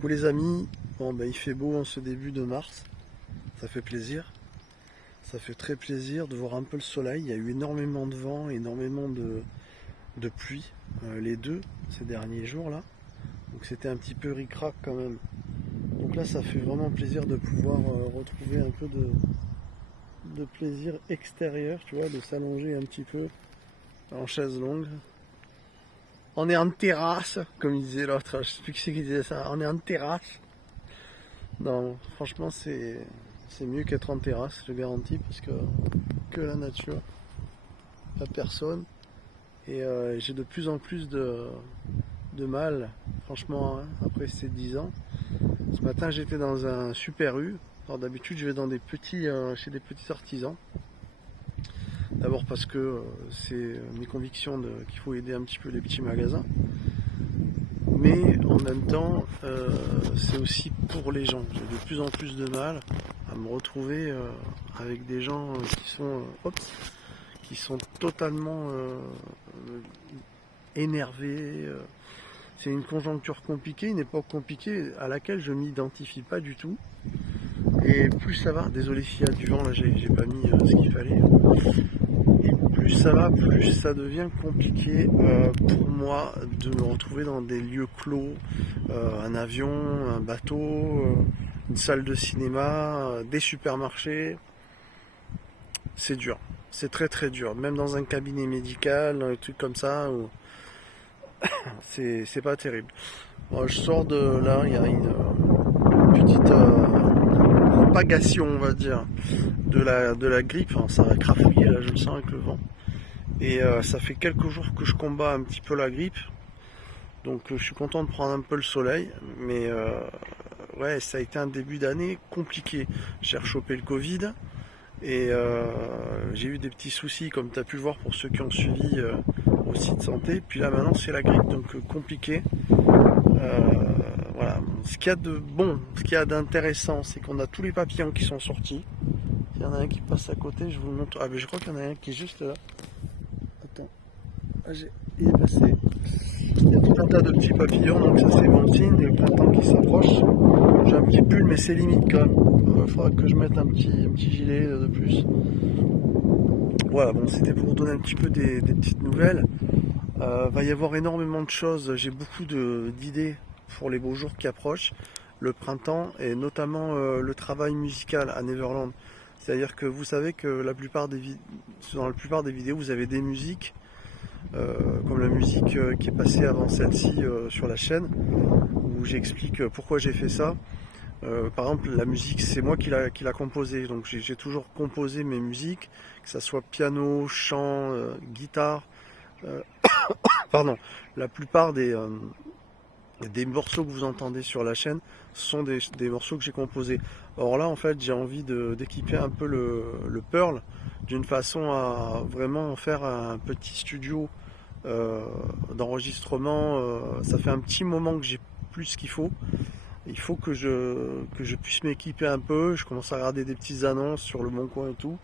Coucou les amis, bon il fait beau en ce début de mars, ça fait plaisir, ça fait très plaisir de voir un peu le soleil. Il y a eu énormément de vent, énormément de pluie, les deux ces derniers jours là, donc c'était un petit peu ric-rac quand même. Donc là ça fait vraiment plaisir de pouvoir retrouver un peu de plaisir extérieur, tu vois, de s'allonger un petit peu en chaise longue. On est en terrasse, comme il disait l'autre, je sais plus qui c'est qui disait ça, on est en terrasse. Non, franchement c'est mieux qu'être en terrasse, je garantis, parce que la nature, pas personne. Et j'ai de plus en plus de mal, franchement, hein, après ces 10 ans. Ce matin j'étais dans un Super U. Alors d'habitude je vais dans chez des petits artisans. D'abord parce que c'est mes convictions qu'il faut aider un petit peu les petits magasins. Mais en même temps, c'est aussi pour les gens. J'ai de plus en plus de mal à me retrouver avec des gens qui sont totalement énervés. C'est une conjoncture compliquée, une époque compliquée à laquelle je ne m'identifie pas du tout. Et plus ça va, désolé s'il y a du vent, là j'ai pas mis ce qu'il fallait. Et plus ça va, plus ça devient compliqué pour moi de me retrouver dans des lieux clos, un avion, un bateau, une salle de cinéma, des supermarchés. C'est dur, c'est très très dur. Même dans un cabinet médical, dans des trucs comme ça, c'est pas terrible. Bon, je sors de là, il y a une petite propagation, on va dire, de la grippe. Enfin, ça va crafouiller là, je le sens avec le vent. Et ça fait quelques jours que je combats un petit peu la grippe. Donc je suis content de prendre un peu le soleil. Mais ouais, ça a été un début d'année compliqué. J'ai rechopé le Covid. Et j'ai eu des petits soucis, comme tu as pu le voir pour ceux qui ont suivi au site santé. Puis là maintenant c'est la grippe, donc compliqué. Voilà. Ce qu'il y a de bon, ce qu'il y a d'intéressant, c'est qu'on a tous les papillons qui sont sortis. Il y en a un qui passe à côté, je vous le montre. Ah mais je crois qu'il y en a un qui est juste là. Attends. Ah, il est passé. Il y a tout un tas de petits papillons, donc ça c'est bon signe. Le printemps qui s'approche. J'ai un petit pull, mais c'est limite quand même. Il faudra que je mette un petit gilet de plus. Voilà, bon, c'était pour donner un petit peu des petites nouvelles. Va y avoir énormément de choses. J'ai beaucoup d'idées pour les beaux jours qui approchent. Le printemps et notamment le travail musical à Neverland. C'est-à-dire que vous savez que dans la plupart des vidéos, vous avez des musiques, comme la musique qui est passée avant celle-ci sur la chaîne, où j'explique pourquoi j'ai fait ça. Par exemple, la musique, c'est moi qui l'a composée. Donc j'ai toujours composé mes musiques, que ce soit piano, chant, guitare. Pardon, la plupart des morceaux que vous entendez sur la chaîne sont des morceaux que j'ai composés. Or là, en fait, j'ai envie d'équiper un peu le Pearl d'une façon à vraiment en faire un petit studio d'enregistrement. Ça fait un petit moment que j'ai plus ce qu'il faut. Il faut que je puisse m'équiper un peu. Je commence à regarder des petites annonces sur le Bon Coin et tout,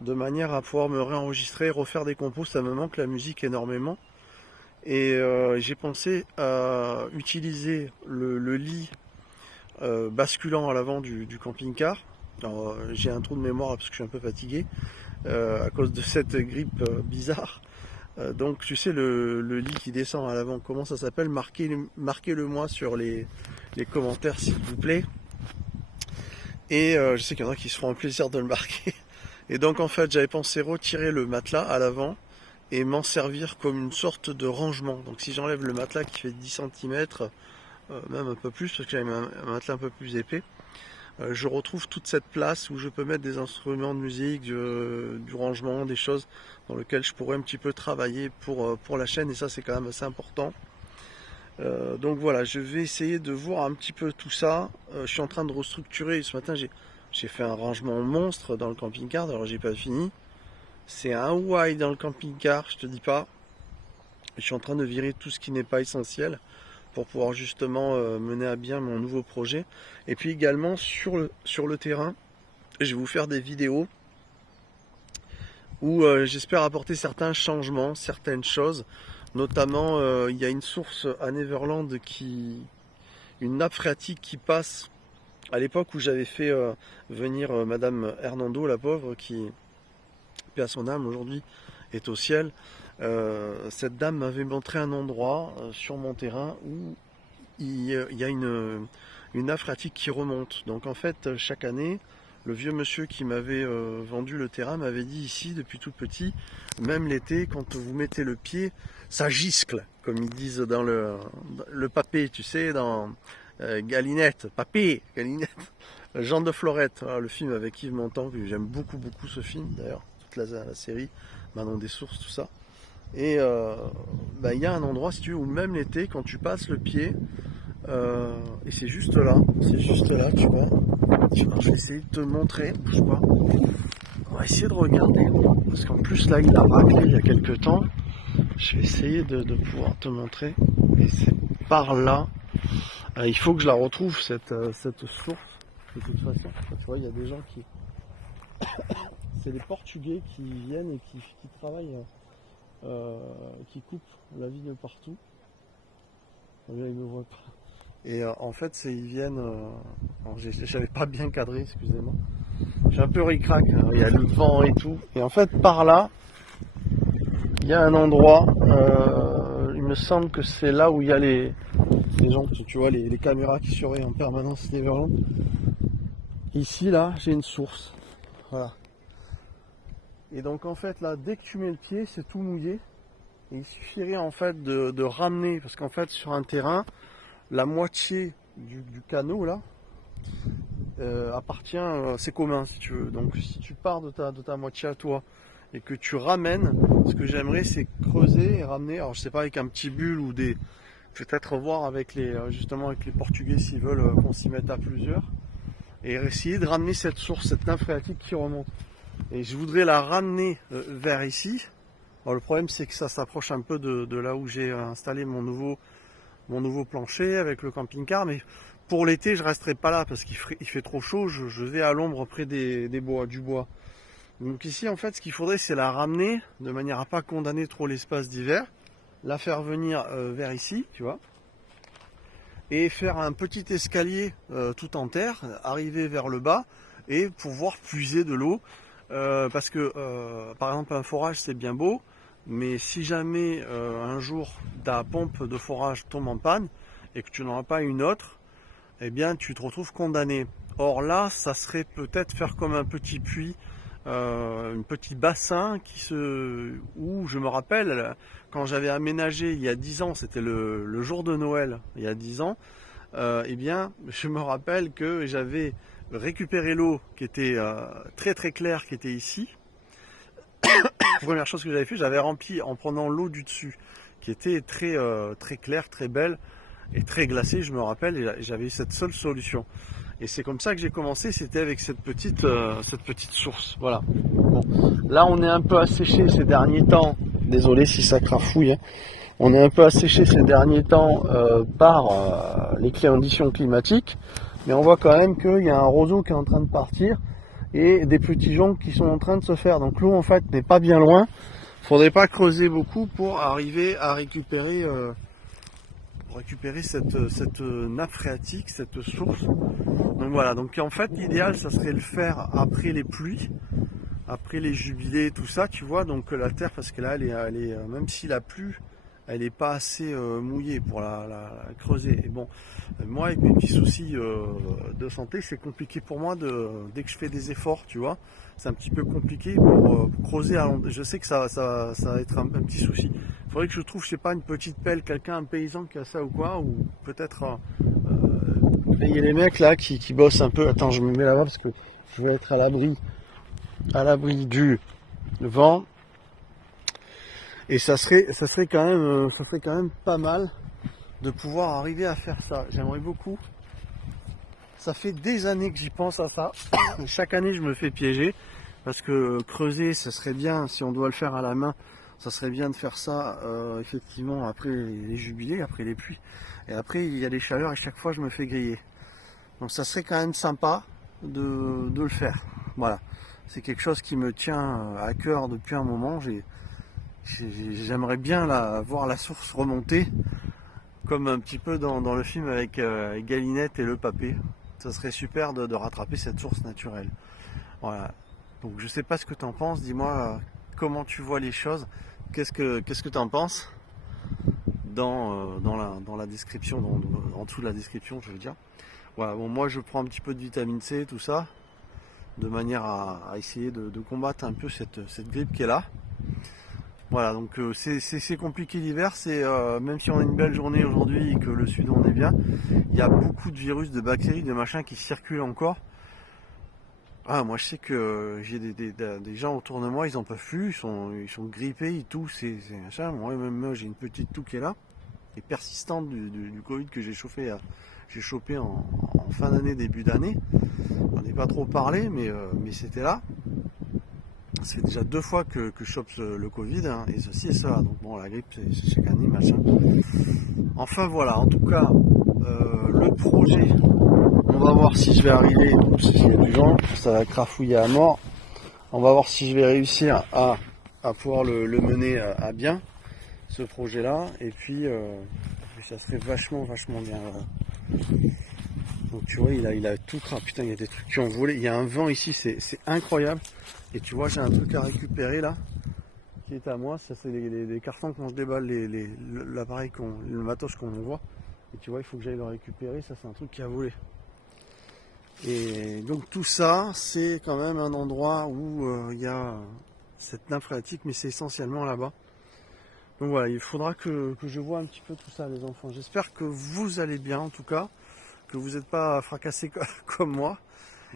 de manière à pouvoir me réenregistrer, refaire des compos. Ça me manque la musique énormément. Et j'ai pensé à utiliser le lit basculant à l'avant du camping-car. Alors, j'ai un trou de mémoire parce que je suis un peu fatigué à cause de cette grippe bizarre. Donc tu sais le lit qui descend à l'avant, comment ça s'appelle? Marquez-le moi sur les commentaires s'il vous plaît. Et je sais qu'il y en a qui se feront un plaisir de le marquer. Et donc en fait j'avais pensé retirer le matelas à l'avant et m'en servir comme une sorte de rangement. Donc si j'enlève le matelas qui fait 10 cm, même un peu plus parce que j'avais un matelas un peu plus épais, je retrouve toute cette place où je peux mettre des instruments de musique, du rangement, des choses dans lesquelles je pourrais un petit peu travailler pour la chaîne, et ça c'est quand même assez important. Donc voilà, je vais essayer de voir un petit peu tout ça. Je suis en train de restructurer. Ce matin j'ai fait un rangement monstre dans le camping-car, alors j'ai pas fini. C'est un why dans le camping-car, je te dis pas. Je suis en train de virer tout ce qui n'est pas essentiel pour pouvoir justement mener à bien mon nouveau projet. Et puis également sur le terrain, je vais vous faire des vidéos où j'espère apporter certains changements, certaines choses. Notamment, il y a une source à Neverland qui une nappe phréatique qui passe. À l'époque où j'avais fait venir Madame Hernando, la pauvre, qui, paix à son âme, aujourd'hui est au ciel, cette dame m'avait montré un endroit sur mon terrain où il y a une nappe phréatique qui remonte. Donc en fait, chaque année, le vieux monsieur qui m'avait vendu le terrain m'avait dit ici, depuis tout petit, même l'été, quand vous mettez le pied, ça giscle, comme ils disent dans le papé, tu sais, dans Galinette, papé, Galinette, Jean de Florette, le film avec Yves Montand, que j'aime beaucoup ce film d'ailleurs, toute la série, Manon des Sources, tout ça. Et il y a un endroit, si tu veux, où même l'été, quand tu passes le pied, et c'est juste là, tu vois. Je vais essayer de te montrer, bouge pas. On va essayer de regarder, parce qu'en plus là il a raclé il y a quelques temps. Je vais essayer de pouvoir te montrer. Et c'est par là. Il faut que je la retrouve cette source. De toute façon, tu vois, il y a des gens qui. C'est des Portugais qui viennent et qui travaillent, qui coupent la vigne partout. Là, ils ne me voient pas. Et en fait, ils viennent. J'avais pas bien cadré, excusez-moi. J'ai un peu ric-rac, hein, il y a le vent et tout. Et en fait, par là, il y a un endroit. Il me semble que c'est là où il y a les gens, tu vois, les caméras qui surveillent en permanence les verlons. Ici, là, j'ai une source. Voilà. Et donc, en fait, là, dès que tu mets le pied, c'est tout mouillé. Et il suffirait, en fait, de ramener. Parce qu'en fait, sur un terrain, la moitié du canot là appartient, c'est commun si tu veux. Donc si tu pars de ta moitié à toi et que tu ramènes, ce que j'aimerais c'est creuser et ramener. Alors je sais pas, avec un petit bulle ou des, peut-être voir avec justement avec les Portugais s'ils veulent qu'on s'y mette à plusieurs et essayer de ramener cette source, cette nappe phréatique qui remonte. Et je voudrais la ramener vers ici. Alors, le problème c'est que ça s'approche un peu de là où j'ai installé mon nouveau plancher avec le camping-car, mais pour l'été je resterai pas là parce qu'il fait trop chaud, je vais à l'ombre près du bois. Donc ici en fait ce qu'il faudrait c'est la ramener de manière à pas condamner trop l'espace d'hiver, la faire venir vers ici, tu vois, et faire un petit escalier tout en terre, arriver vers le bas et pouvoir puiser de l'eau, parce que par exemple un forage c'est bien beau, mais si jamais un jour ta pompe de forage tombe en panne et que tu n'auras pas une autre, eh bien tu te retrouves condamné. Or là, ça serait peut-être faire comme un petit puits, un petit bassin où je me rappelle, quand j'avais aménagé il y a 10 ans, c'était le jour de Noël, il y a 10 ans, eh bien je me rappelle que j'avais récupéré l'eau qui était très très claire, qui était ici. La première chose que j'avais fait, j'avais rempli en prenant l'eau du dessus, qui était très, très claire, très belle et très glacée, je me rappelle, et j'avais eu cette seule solution. Et c'est comme ça que j'ai commencé, c'était avec cette petite source. Voilà. Bon. Là, on est un peu asséché ces derniers temps. Désolé si ça crafouille. Hein. On est un peu asséché ces derniers temps par les conditions climatiques, mais on voit quand même qu'il y a un roseau qui est en train de partir et des petits joncs qui sont en train de se faire. Donc l'eau en fait n'est pas bien loin. Faudrait pas creuser beaucoup pour arriver à récupérer cette nappe phréatique, cette source. Donc voilà, donc en fait l'idéal ça serait le faire après les pluies, après les jubilés, tout ça, tu vois. Donc la terre, parce que là elle est même s'il a plu, elle n'est pas assez mouillée pour la creuser. Et bon, moi avec mes petits soucis de santé, c'est compliqué pour moi dès que je fais des efforts, tu vois, c'est un petit peu compliqué pour creuser à long. Je sais que ça va être un petit souci. Il faudrait que je trouve, je sais pas, une petite pelle, un paysan qui a ça ou quoi, ou peut-être payer les mecs là qui bossent un peu. Attends, je me mets là-bas parce que je vais être à l'abri du vent. Et ça serait quand même pas mal de pouvoir arriver à faire ça. J'aimerais beaucoup. Ça fait des années que j'y pense à ça. Chaque année, je me fais piéger parce que creuser, ça serait bien. Si on doit le faire à la main, ça serait bien de faire ça effectivement après les jubilés, après les pluies. Et après, il y a des chaleurs et chaque fois, je me fais griller. Donc, ça serait quand même sympa de le faire. Voilà. C'est quelque chose qui me tient à cœur depuis un moment. J'aimerais bien voir la source remonter comme un petit peu dans le film avec Galinette et le papé. Ça serait super de rattraper cette source naturelle. Voilà. Donc je sais pas ce que tu en penses, dis-moi comment tu vois les choses, qu'est-ce que tu en penses dans la description, en dessous de la description je veux dire. Voilà, bon, moi je prends un petit peu de vitamine C, tout ça, de manière à essayer de combattre un peu cette grippe qui est là. Voilà, donc c'est compliqué l'hiver, même si on a une belle journée aujourd'hui et que le sud on est bien, il y a beaucoup de virus, de bactéries, de machins qui circulent encore. Ah, moi je sais que j'ai des gens autour de moi, ils en peuvent plus, ils sont grippés, ils toussent, c'est machin. Moi j'ai une petite toux qui est là, et persistante du Covid que j'ai chopé en fin d'année, début d'année. On n'en est pas trop parlé, mais c'était là. Ça fait déjà 2 fois que je chope le Covid, hein, et ceci et cela. Donc bon, la grippe, c'est chaque année, machin. Enfin voilà, en tout cas, le projet, on va voir si je vais arriver, s'il y a du vent, ça va crafouiller à mort. On va voir si je vais réussir à pouvoir le mener à bien, ce projet-là. Et puis, ça serait vachement bien. Voilà. Donc tu vois, il a tout craqué. Putain, il y a des trucs qui ont volé. Il y a un vent ici, c'est incroyable. Et tu vois, j'ai un truc à récupérer là, qui est à moi. Ça, c'est les cartons quand je déballe l'appareil, le matos qu'on voit. Et tu vois, il faut que j'aille le récupérer. Ça, c'est un truc qui a volé. Et donc tout ça, c'est quand même un endroit où il y a cette nappe phréatique, mais c'est essentiellement là-bas. Donc voilà, il faudra que je vois un petit peu tout ça, les enfants. J'espère que vous allez bien, en tout cas, que vous n'êtes pas fracassés comme moi.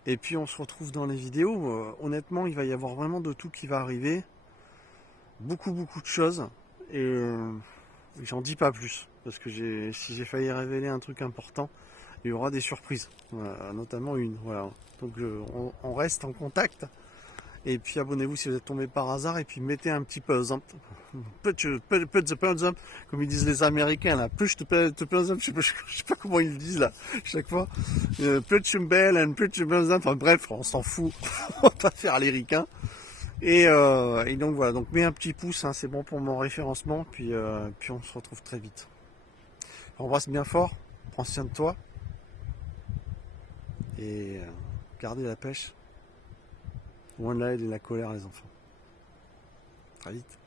Et puis on se retrouve dans les vidéos. Honnêtement, il va y avoir vraiment de tout qui va arriver. Beaucoup de choses. Et j'en dis pas plus. Parce que si j'ai failli révéler un truc important, il y aura des surprises. Voilà, notamment une. Voilà. Donc on reste en contact. Et puis abonnez-vous si vous êtes tombé par hasard. Et puis mettez un petit thumbs up. Put the thumbs up, comme ils disent les Américains là. Push the thumbs up, je sais pas comment ils le disent là, chaque fois. Put the bell and put the thumbs up. Enfin bref, on s'en fout. On va pas faire les ricains. Et donc voilà, donc mets un petit pouce, hein, c'est bon pour mon référencement. Puis on se retrouve très vite. Embrasse bien fort, prends soin de toi. Et gardez la pêche. Loin de la haine et de la colère, les enfants. Très vite.